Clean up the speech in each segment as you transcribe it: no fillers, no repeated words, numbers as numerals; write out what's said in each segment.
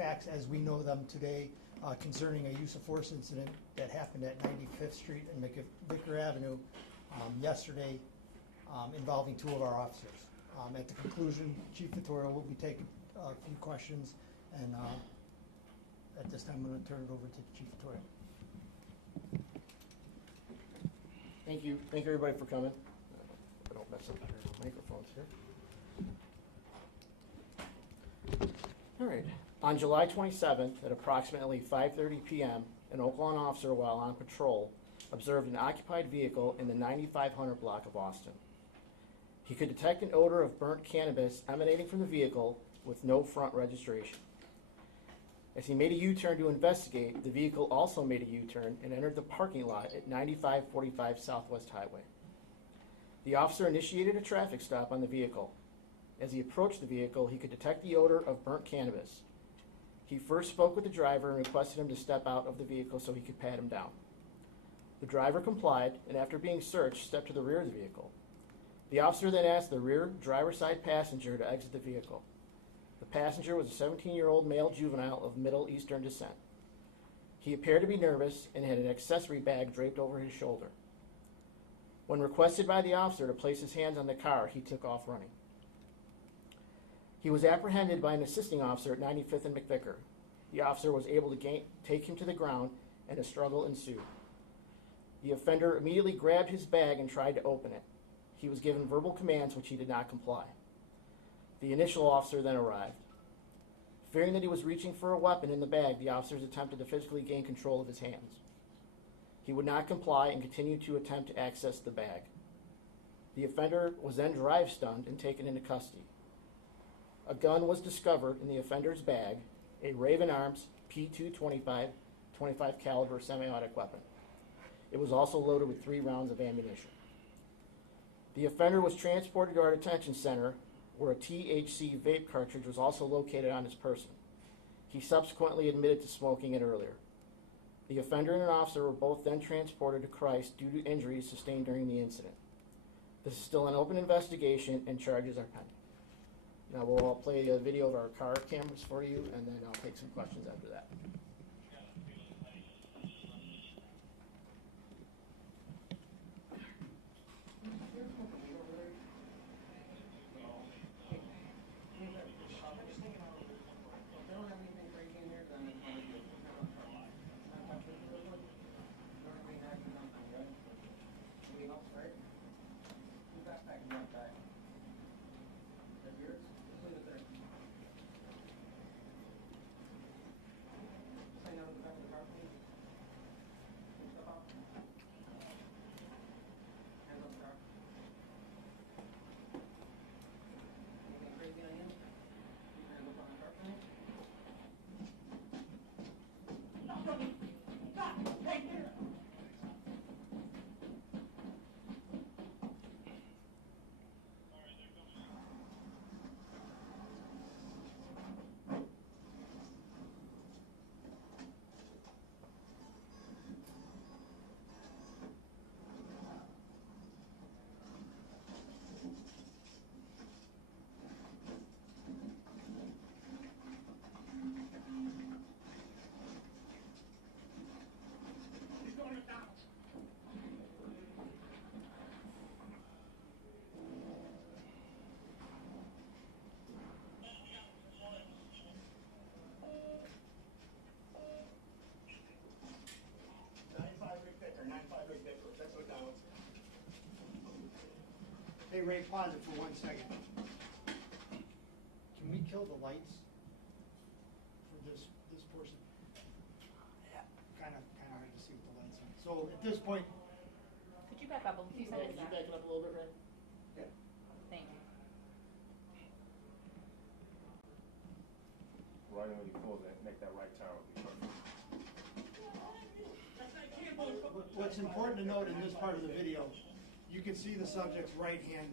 facts as we know them today concerning a use of force incident that happened at 95th Street and McVicker Avenue yesterday involving two of our officers. At the conclusion, Chief Vittorio will be taking a few questions, and at this time I'm going to turn it over to Chief Vittorio. Thank you. Thank you, everybody, for coming. I don't mess up your microphones here. All right. On July 27th at approximately 5:30 p.m., an Oaklawn officer, while on patrol, observed an occupied vehicle in the 9500 block of Austin. He could detect an odor of burnt cannabis emanating from the vehicle with no front registration. As he made a U-turn to investigate, the vehicle also made a U-turn and entered the parking lot at 9545 Southwest Highway. The officer initiated a traffic stop on the vehicle. As he approached the vehicle, he could detect the odor of burnt cannabis. He first spoke with the driver and requested him to step out of the vehicle so he could pat him down. The driver complied, and after being searched, stepped to the rear of the vehicle. The officer then asked the rear driver's side passenger to exit the vehicle. The passenger was a 17-year-old male juvenile of Middle Eastern descent. He appeared to be nervous and had an accessory bag draped over his shoulder. When requested by the officer to place his hands on the car, he took off running. He was apprehended by an assisting officer at 95th and McVicker. The officer was able to take him to the ground, and a struggle ensued. The offender immediately grabbed his bag and tried to open it. He was given verbal commands which he did not comply. The initial officer then arrived. Fearing that he was reaching for a weapon in the bag, the officers attempted to physically gain control of his hands. He would not comply and continued to attempt to access the bag. The offender was then drive-stunned and taken into custody. A gun was discovered in the offender's bag, a Raven Arms P225 .25 caliber semi-automatic weapon. It was also loaded with 3 rounds of ammunition. The offender was transported to our detention center, where a THC vape cartridge was also located on his person. He subsequently admitted to smoking it earlier. The offender and an officer were both then transported to Christ due to injuries sustained during the incident. This is still an open investigation and charges are pending. Now we'll play a video of our car cameras for you, and then I'll take some questions after that. Hey Ray, pause it for 1 second. Can we kill the lights for this portion? Yeah, kind of hard to see with the lights on. So at this point, Could you back up a few Could seconds? you back it up a little bit, Ray? yeah. Thank you. Right when you pull that, make that right turn would be perfect. What's important to note in this part of the video, you can see the subject's right hand.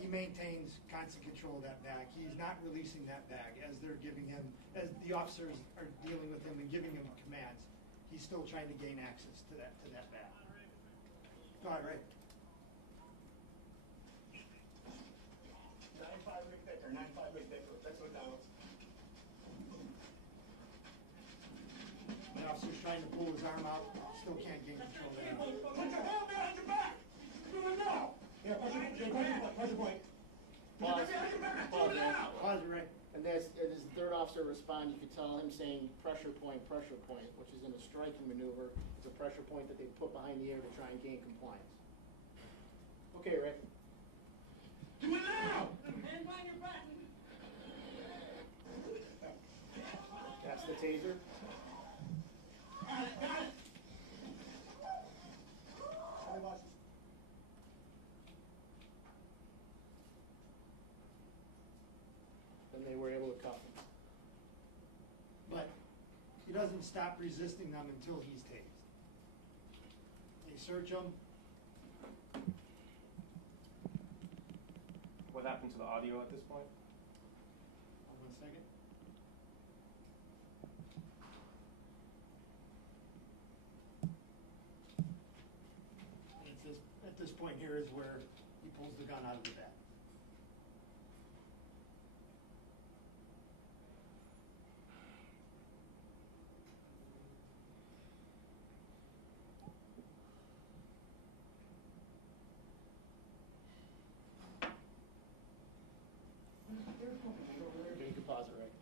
He maintains constant control of that bag. He's not releasing that bag as they're giving him, as the officers are dealing with him and giving him commands. He's still trying to gain access to that bag. Go ahead, Ray. 95 McVicker, 95 McVicker, that's what that was. trying to pull his arm out, still can't gain control of that. Put your hand behind your back. Do it now. Yeah, press your point. Pause. Pause, man. Pause it, Ray. And as the third officer responded, you could tell him saying pressure point, which is in a striking maneuver. It's a pressure point that they put behind the ear to try and gain compliance. Okay, Rick. Do it now. Hand behind your back. That's the taser. Got it. And they were able to cuff him. But he doesn't stop resisting them until he's tased. They search him. What happened to the audio at this point? Hold on a second. And at this point here is where he pulls the gun out of the bag. You can pause it, right?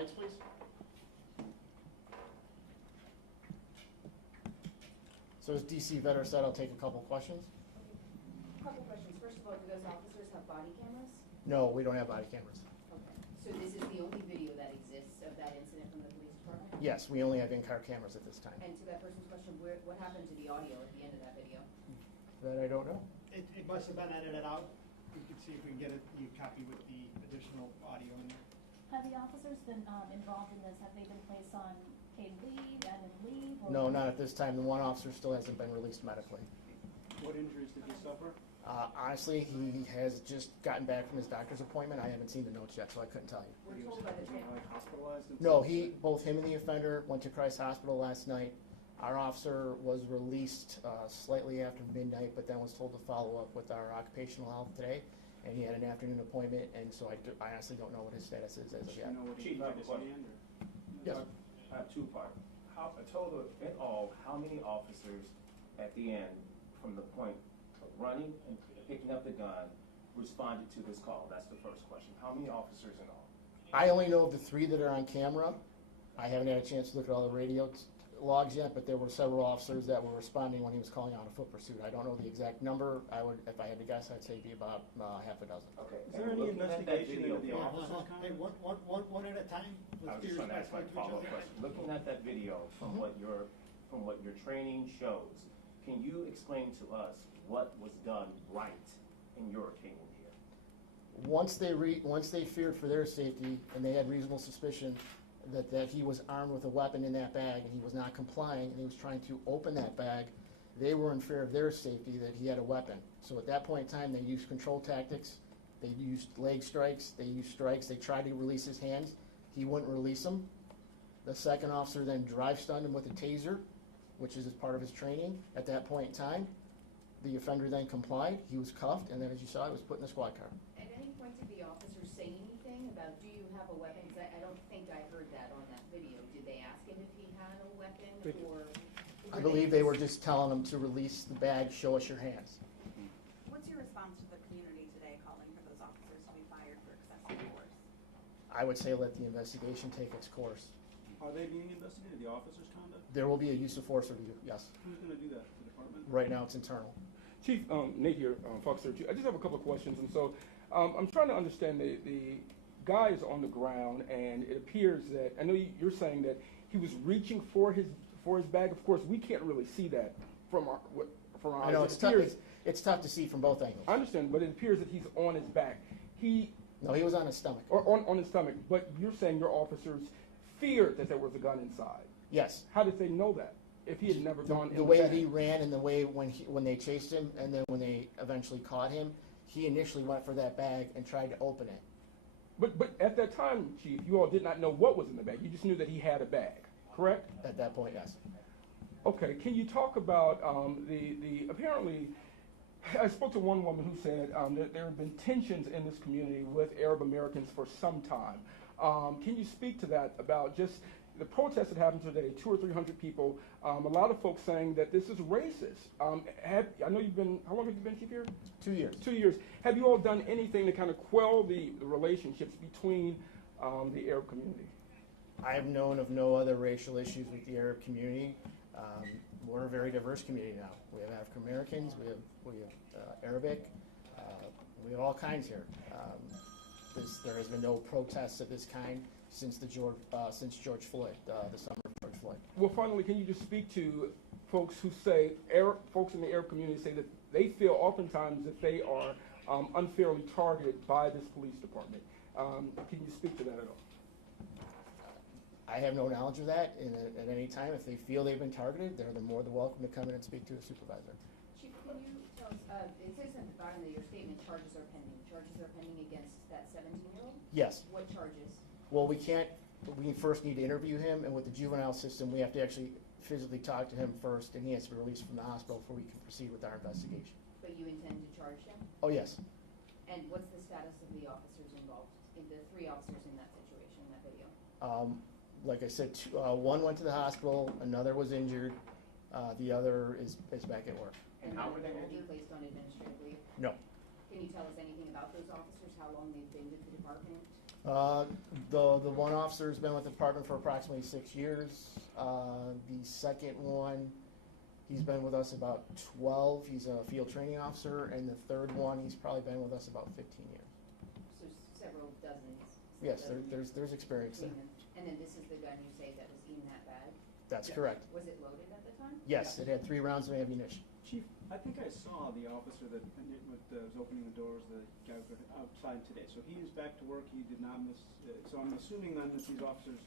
Lights, please. So as DC Vetter said, I'll take a couple questions. Couple questions. First of all, do those officers have body cameras? No, we don't have body cameras. Okay. So this is the only video that exists of that incident from the police department? Yes, we only have in-car cameras at this time. And to that person's question, what happened to the audio at the end of that video? That I don't know. It must have been edited out. We can see if we can get the copy with the additional audio in there. Have the officers been involved in this? Have they been placed on paid leave, admin leave? Or No, not at this time. The one officer still hasn't been released medically. What injuries did he suffer? Honestly, he has just gotten back from his doctor's appointment. I haven't seen the notes yet, so I couldn't tell you. We're He was told by the like hospitalized? and No, stuff? both him and the offender went to Christ Hospital last night. Our officer was released slightly after midnight, but then was told to follow up with our occupational health today, and he had an afternoon appointment, and so I honestly don't know what his status is as of Do yet. you know what he Chief, I have injured a his question. hand or? Yes. I have two parts. A total, in all, how many officers at the end, from the point of running and picking up the gun, responded to this call? That's the first question. How many officers in all? I only know of the 3 that are on camera. I haven't had a chance to look at all the radio logs yet, but there were several officers that were responding when he was calling out a foot pursuit. I don't know the exact number. If I had to guess, I'd say it'd be about half a dozen. Okay. Is there and any looking at that investigation video into the Yeah, from- officer's Hey, one at a time. I Let's was be just trying to ask my respectful to each follow-up other. question. Looking at that video from what your training shows, can you explain to us what was done right in your opinion here? Once they feared for their safety and they had reasonable suspicion that he was armed with a weapon in that bag and he was not complying and he was trying to open that bag, they were in fear of their safety that he had a weapon. So at that point in time, they used control tactics. They used leg strikes. They used strikes. They tried to release his hands. He wouldn't release them. The second officer then drive-stunned him with a taser, which is part of his training. At that point in time, the offender then complied. He was cuffed, and then, as you saw, he was put in the squad car. At any point did the officers say anything about, do you have a weapon? 'Cause I don't think I heard that on that video. Did they ask him if he had a weapon or? I believe they were just telling him to release the bag, show us your hands. What's your response to the community today calling for those officers to be fired for excessive force? I would say let the investigation take its course. Are they being investigated, the officer's conduct? There will be a use of force review, yes. Who's gonna do that, the department? Right now, it's internal. Chief, Nate here, Fox 32. I just have a couple of questions, and so I'm trying to understand the guy is on the ground, and it appears that I know you're saying that he was reaching for his bag. Of course, we can't really see that from our I know, eyes. it's tough, it's tough to see from both angles. I understand, but it appears that he's on his back. No, he was on his stomach. Or on his stomach. But you're saying your officers feared that there was a gun inside. Yes. How did they know that? If he had never gone in The way bag? he ran and the way when they chased him and then when they eventually caught him, he initially went for that bag and tried to open it. But at that time, Chief, you all did not know what was in the bag. You just knew that he had a bag, correct? At that point, yes. Okay, can you talk about the apparently, I spoke to one woman who said that there have been tensions in this community with Arab Americans for some time. Can you speak to that about just the protest that happened today, 200 or 300 people, a lot of folks saying that this is racist. I know you've been, how long have you been chief here? 2 years. 2 years. Have you all done anything to kind of quell the relationships between the Arab community? I have known of no other racial issues with the Arab community. We're a very diverse community now. We have African Americans, we have Arabic, we have all kinds here. There has been no protests of this kind since George Floyd, the summer of George Floyd. Well, finally, can you just speak to folks who say, folks in the Arab community say that they feel oftentimes that they are unfairly targeted by this police department. Can you speak to that at all? I have no knowledge of that, and at any time, if they feel they've been targeted, they're more than welcome to come in and speak to a supervisor. Chief, can you tell us, it says at the bottom of your statement, charges are pending. Charges are pending against that 17-year-old? Yes. What charges? Well, we first need to interview him, and with the juvenile system, we have to actually physically talk to him first, and he has to be released from the hospital before we can proceed with our investigation. But you intend to charge him? Oh, yes. And what's the status of the officers involved, the 3 officers in that situation, in that video? Like I said, one went to the hospital, another was injured, the other is back at work. And how were they will injured? be placed on administrative leave? No. Can you tell us anything about those officers, how long they've been with the department? The one officer has been with the department for approximately 6 years. The second one, he's been with us about 12. He's a field training officer, and the third one, he's probably been with us about 15 years. So several dozens. Yes, there's experience there. between them. And then this is the gun you say that was in that bag? That's Yes. correct. Was it loaded at the time? Yes, it had 3 rounds of ammunition. Chief, I think I saw the officer that was opening the doors, the guy was outside today. So he is back to work, he did not miss, so I'm assuming then that these officers,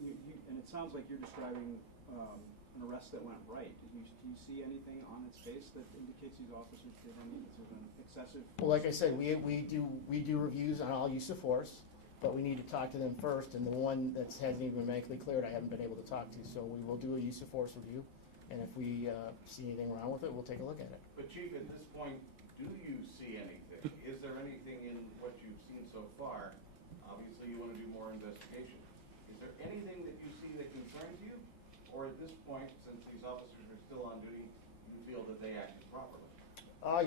and it sounds like you're describing an arrest that went right. Do you see anything on its face that indicates these officers did any sort of excessive? Well, like I said, we do reviews on all use of force, but we need to talk to them first, and the one that hasn't even been medically cleared, I haven't been able to talk to. So we will do a use of force review, and if we see anything wrong with it, we'll take a look at it. But Chief, at this point, do you see anything? Is there anything in what you've seen so far? Obviously, you want to do more investigation. Is there anything that you see that concerns you? Or at this point, since these officers are still on duty, you feel that they acted properly?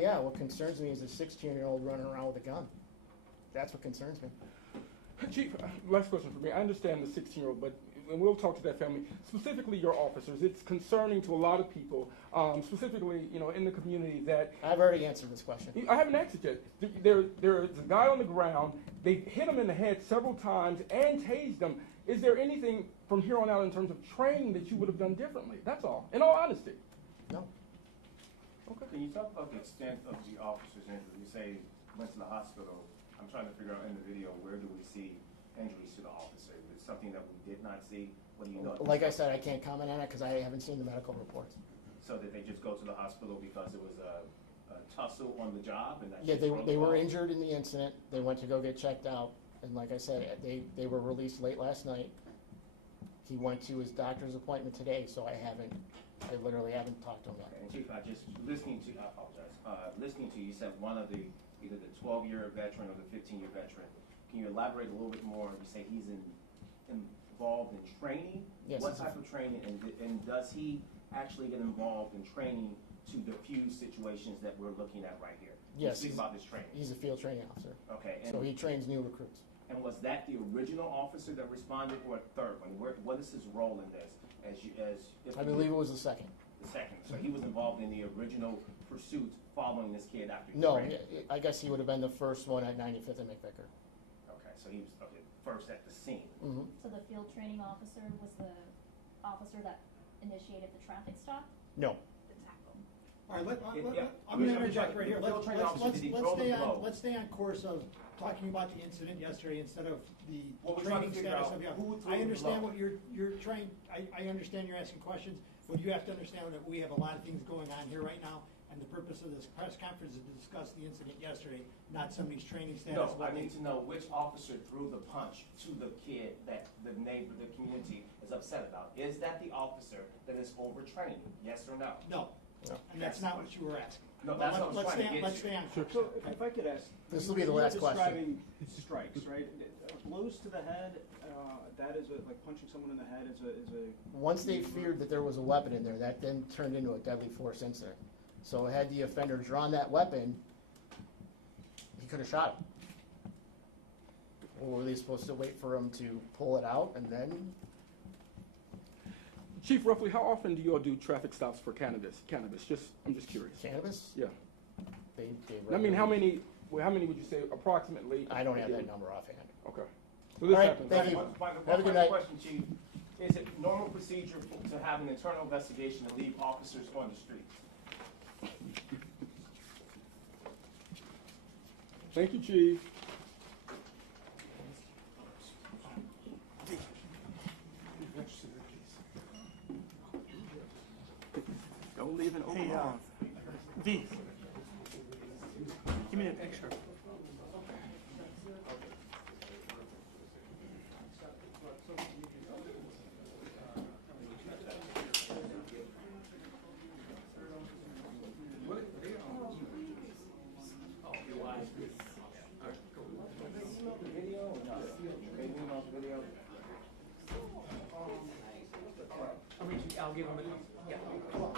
Yeah, what concerns me is a 16-year-old running around with a gun. That's what concerns me. Chief, last question for me. I understand the 16-year-old, but and we'll talk to that family. Specifically, your officers. It's concerning to a lot of people, specifically, in the community that. I've already answered this question. I haven't answered yet. There's a guy on the ground. They hit him in the head several times and tased him. Is there anything from here on out in terms of training that you would have done differently? That's all. In all honesty. No. Okay. Can you talk about the extent of the officer's injury? You say went to the hospital. I'm trying to figure out in the video, where do we see injuries to the officer? Is it something that we did not see? What do you know? Like I said, I can't comment on it because I haven't seen the medical reports. So did they just go to the hospital because it was a tussle on the job? And that Yeah, just broke they were off? injured in the incident. They went to go get checked out, and like I said, they were released late last night. He went to his doctor's appointment today, so I literally haven't talked to him yet. And Chief, I apologize. Listening to you, you said one of either the 12-year veteran or the 15-year veteran. Can you elaborate a little bit more? You say he's involved in training. Yes. What type of training, and does he actually get involved in training to diffuse situations that we're looking at right here? Yes. Speak about this training. He's a field training officer. Okay. And, So he trains new recruits. and was that the original officer that responded, or a third one? What is his role in this? I believe it was the second. The second. So he was involved in the original pursuit following this kid after he No, ran. I guess he would have been the first one at 95th and McVicker. Okay, so he was first at the scene. Mm-hmm. So the field training officer was the officer that initiated the traffic stop? No. The tackle. All right, Yeah. I'm going to interject right here. The field training officer, did he throw the blow? Let's stay on course of talking about the incident yesterday instead of the Well, we're trying to training figure status out of the who threw I the understand blow. what you're trying, I understand you're asking questions, but you have to understand that we have a lot of things going on here right now, and the purpose of this press conference is to discuss the incident yesterday, not somebody's training status. No, I need to know which officer threw the punch to the kid that the neighbor, the community is upset about. Is that the officer that is overtraining? Yes or no? No, and that's not what you were asking. No, But that's what I was trying to get Let's to. stay on Sure. course. So if I could ask. This will be the you're last question. describing strikes, right? blows to the head, that is like punching someone in the head is a. Once they feared that there was a weapon in there, that then turned into a deadly force incident. So had the offender drawn that weapon, he could have shot him. Or were they supposed to wait for him to pull it out and then? Chief, roughly how often do you all do traffic stops for cannabis? I'm just curious. Cannabis? Yeah. They I mean, how many would you say approximately? I don't have that number offhand. Okay. So this All right, happens. thank you. One Have a good final night. question, Chief. Is it normal procedure to have an internal investigation and leave officers on the streets? Thank you, Chief. Don't leave an open arm. V. Give me that picture. I'll give him a, yeah.